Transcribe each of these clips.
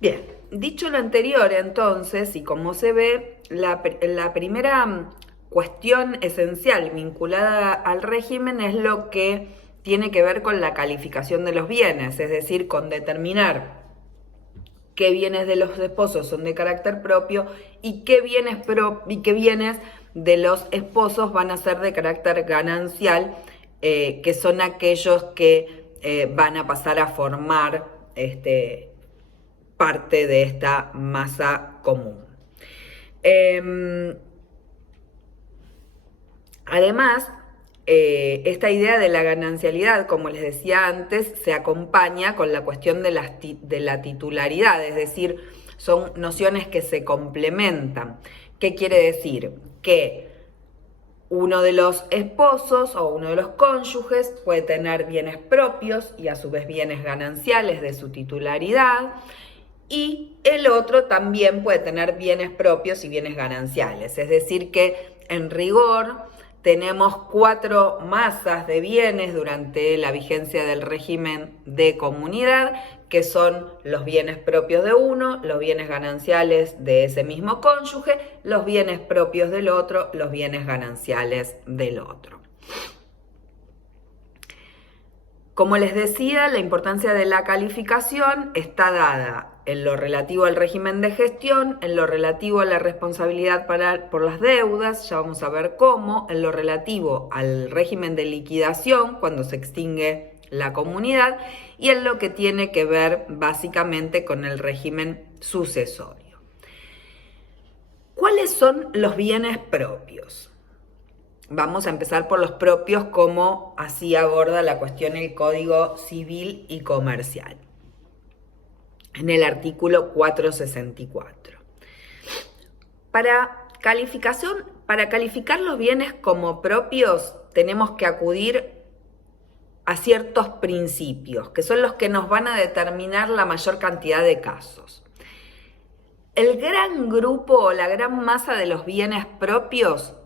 Bien, dicho lo anterior entonces, y como se ve, la primera cuestión esencial vinculada al régimen es lo que tiene que ver con la calificación de los bienes, es decir, con determinar qué bienes de los esposos son de carácter propio y qué bienes de los esposos van a ser de carácter ganancial, que son aquellos que van a pasar a formar parte de esta masa común. Además, esta idea de la ganancialidad, como les decía antes, se acompaña con la cuestión de la titularidad, es decir, son nociones que se complementan. ¿Qué quiere decir? Que uno de los esposos o uno de los cónyuges puede tener bienes propios y a su vez bienes gananciales de su titularidad, y el otro también puede tener bienes propios y bienes gananciales. Es decir que en rigor tenemos 4 masas de bienes durante la vigencia del régimen de comunidad, que son los bienes propios de uno, los bienes gananciales de ese mismo cónyuge, los bienes propios del otro, los bienes gananciales del otro. Como les decía, la importancia de la calificación está dada en lo relativo al régimen de gestión, en lo relativo a la responsabilidad por las deudas, ya vamos a ver cómo, en lo relativo al régimen de liquidación, cuando se extingue la comunidad, y en lo que tiene que ver básicamente con el régimen sucesorio. ¿Cuáles son los bienes propios? Vamos a empezar por los propios, como así aborda la cuestión el Código Civil y Comercial, en el artículo 464. Para calificar los bienes como propios, tenemos que acudir a ciertos principios, que son los que nos van a determinar la mayor cantidad de casos. El gran grupo o la gran masa de los bienes propios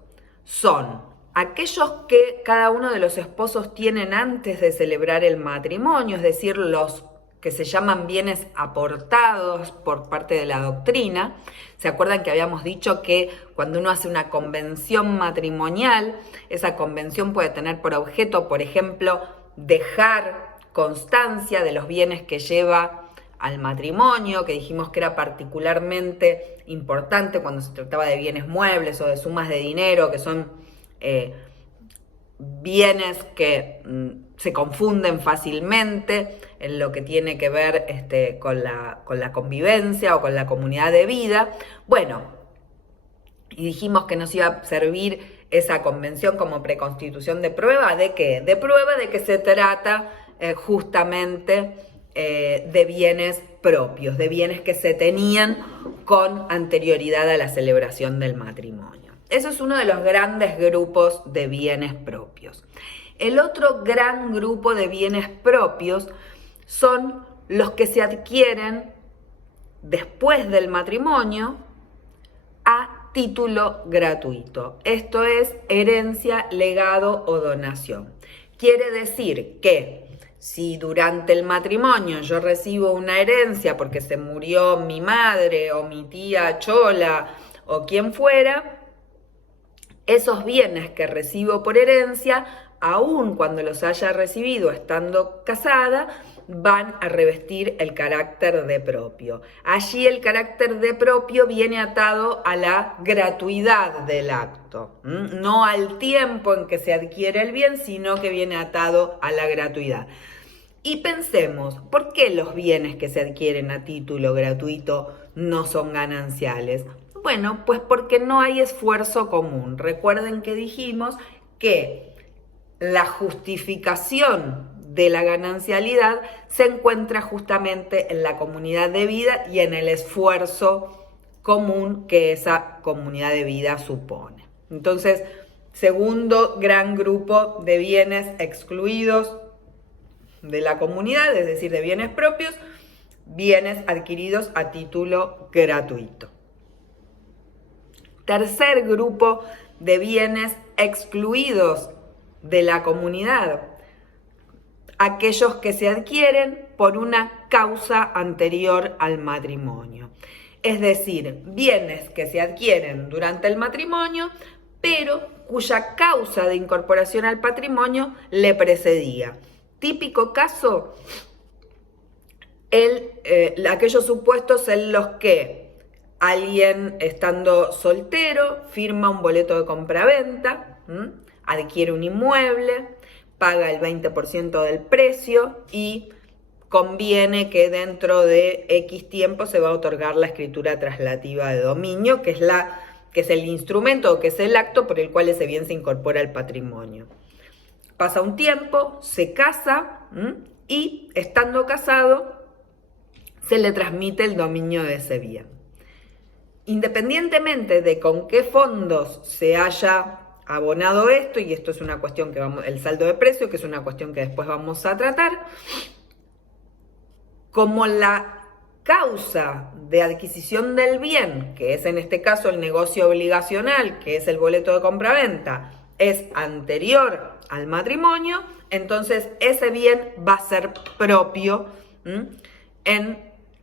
son aquellos que cada uno de los esposos tienen antes de celebrar el matrimonio, es decir, los que se llaman bienes aportados por parte de la doctrina. ¿Se acuerdan que habíamos dicho que cuando uno hace una convención matrimonial, esa convención puede tener por objeto, por ejemplo, dejar constancia de los bienes que lleva al matrimonio, que dijimos que era particularmente importante cuando se trataba de bienes muebles o de sumas de dinero, que son bienes que se confunden fácilmente en lo que tiene que ver con la convivencia o con la comunidad de vida. Bueno, y dijimos que nos iba a servir esa convención como preconstitución de prueba. ¿De qué? De prueba de que se trata justamente de bienes propios, de bienes que se tenían con anterioridad a la celebración del matrimonio. Eso es uno de los grandes grupos de bienes propios. El otro gran grupo de bienes propios son los que se adquieren después del matrimonio a título gratuito. Esto es herencia, legado o donación. Quiere decir que si durante el matrimonio yo recibo una herencia porque se murió mi madre o mi tía Chola o quien fuera, esos bienes que recibo por herencia, aun cuando los haya recibido estando casada, van a revestir el carácter de propio. Allí el carácter de propio viene atado a la gratuidad del acto, no al tiempo en que se adquiere el bien, sino que viene atado a la gratuidad. Y pensemos, ¿por qué los bienes que se adquieren a título gratuito no son gananciales? Bueno, pues porque no hay esfuerzo común. Recuerden que dijimos que la justificación de la ganancialidad se encuentra justamente en la comunidad de vida y en el esfuerzo común que esa comunidad de vida supone. Entonces, segundo gran grupo de bienes excluidos de la comunidad, es decir, de bienes propios, bienes adquiridos a título gratuito. Tercer grupo de bienes excluidos de la comunidad, aquellos que se adquieren por una causa anterior al matrimonio. Es decir, bienes que se adquieren durante el matrimonio, pero cuya causa de incorporación al patrimonio le precedía. Típico caso, aquellos supuestos en los que alguien estando soltero firma un boleto de compraventa, adquiere un inmueble, paga el 20% del precio y conviene que dentro de X tiempo se va a otorgar la escritura traslativa de dominio, que es el instrumento o que es el acto por el cual ese bien se incorpora al patrimonio. Pasa un tiempo, se casa y estando casado se le transmite el dominio de ese bien. Independientemente de con qué fondos se haya abonado esto, y esto es una cuestión el saldo de precio, que es una cuestión que después vamos a tratar, como la causa de adquisición del bien, que es en este caso el negocio obligacional, que es el boleto de compraventa, es anterior al matrimonio, entonces ese bien va a ser propio,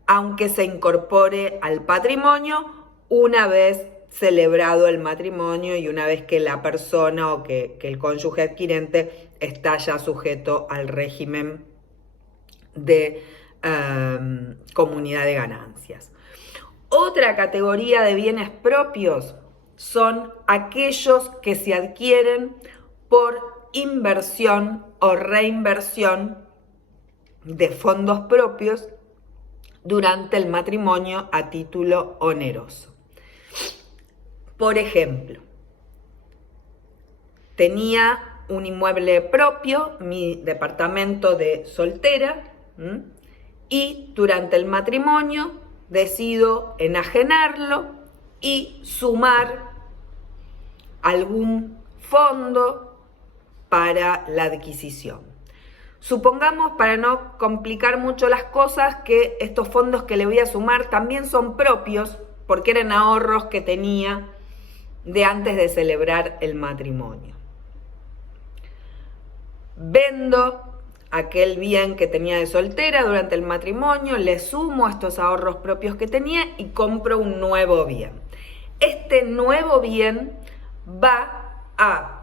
aunque se incorpore al patrimonio una vez celebrado el matrimonio y una vez que la persona o que el cónyuge adquirente está ya sujeto al régimen de comunidad de ganancias. Otra categoría de bienes propios son aquellos que se adquieren por inversión o reinversión de fondos propios durante el matrimonio a título oneroso. Por ejemplo, tenía un inmueble propio, mi departamento de soltera, y durante el matrimonio decido enajenarlo y sumar algún fondo para la adquisición. Supongamos, para no complicar mucho las cosas, que estos fondos que le voy a sumar también son propios, porque eran ahorros que tenía de antes de celebrar el matrimonio. Vendo aquel bien que tenía de soltera durante el matrimonio, le sumo estos ahorros propios que tenía y compro un nuevo bien. Este nuevo bien va a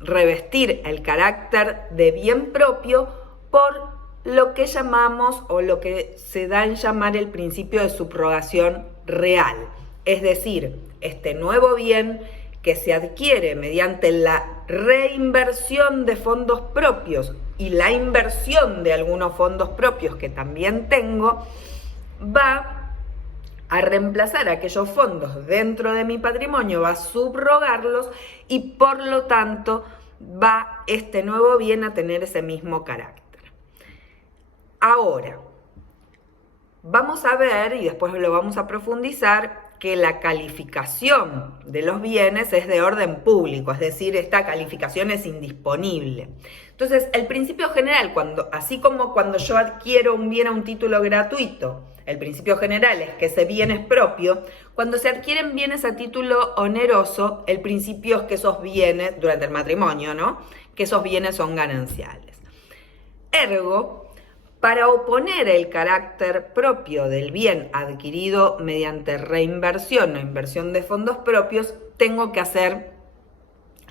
revestir el carácter de bien propio por lo que llamamos o lo que se da en llamar el principio de subrogación real. Es decir, este nuevo bien que se adquiere mediante la reinversión de fondos propios y la inversión de algunos fondos propios que también tengo, va a reemplazar aquellos fondos dentro de mi patrimonio, va a subrogarlos y por lo tanto va este nuevo bien a tener ese mismo carácter. Ahora, vamos a ver, y después lo vamos a profundizar, que la calificación de los bienes es de orden público, es decir, esta calificación es indisponible. Entonces, el principio general, así como cuando yo adquiero un bien a un título gratuito, el principio general es que ese bien es propio, cuando se adquieren bienes a título oneroso, el principio es que esos bienes, durante el matrimonio, ¿no?, que esos bienes son gananciales. Ergo, para oponer el carácter propio del bien adquirido mediante reinversión o inversión de fondos propios, tengo que hacer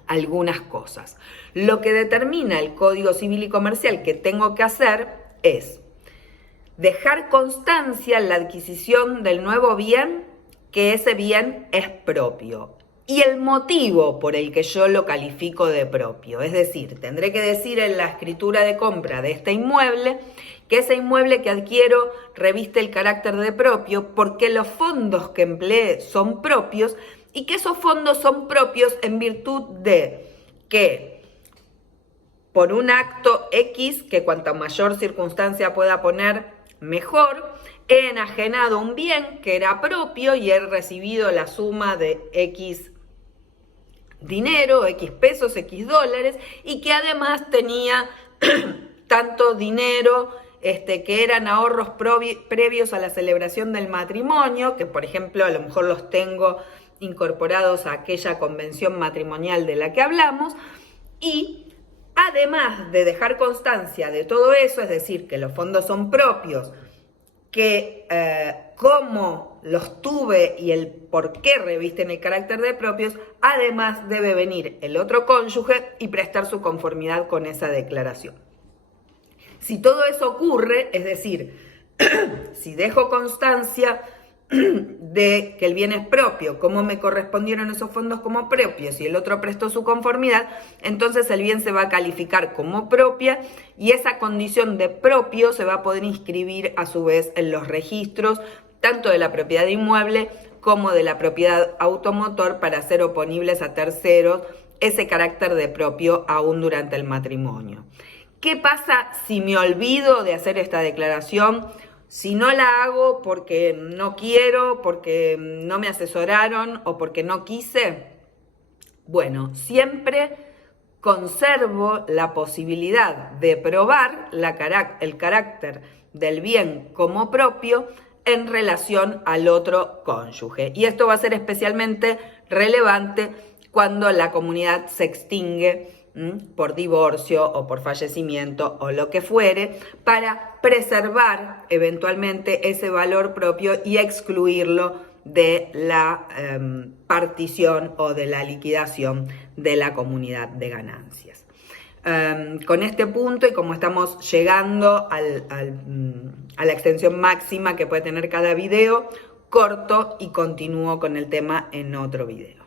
algunas cosas. Lo que determina el Código Civil y Comercial que tengo que hacer es dejar constancia en la adquisición del nuevo bien que ese bien es propio y el motivo por el que yo lo califico de propio. Es decir, tendré que decir en la escritura de compra de este inmueble que ese inmueble que adquiero reviste el carácter de propio porque los fondos que empleé son propios y que esos fondos son propios en virtud de que por un acto X, que cuanta mayor circunstancia pueda poner, mejor, he enajenado un bien que era propio y he recibido la suma de X dinero, X pesos, X dólares, y que además tenía tanto dinero que eran ahorros previos a la celebración del matrimonio, que por ejemplo a lo mejor los tengo incorporados a aquella convención matrimonial de la que hablamos, y Además de dejar constancia de todo eso, es decir, que los fondos son propios, que cómo los tuve y el por qué revisten el carácter de propios, además debe venir el otro cónyuge y prestar su conformidad con esa declaración. Si todo eso ocurre, es decir, si dejo constancia de que el bien es propio, cómo me correspondieron esos fondos como propios y el otro prestó su conformidad, entonces el bien se va a calificar como propia y esa condición de propio se va a poder inscribir a su vez en los registros tanto de la propiedad inmueble como de la propiedad automotor para hacer oponibles a terceros ese carácter de propio aún durante el matrimonio. ¿Qué pasa si me olvido de hacer esta declaración? Si no la hago porque no quiero, porque no me asesoraron o porque no quise, bueno, siempre conservo la posibilidad de probar el carácter del bien como propio en relación al otro cónyuge. Y esto va a ser especialmente relevante cuando la comunidad se extingue por divorcio o por fallecimiento o lo que fuere, para preservar eventualmente ese valor propio y excluirlo de la partición o de la liquidación de la comunidad de ganancias. Con este punto y como estamos llegando a la extensión máxima que puede tener cada video, corto y continúo con el tema en otro video.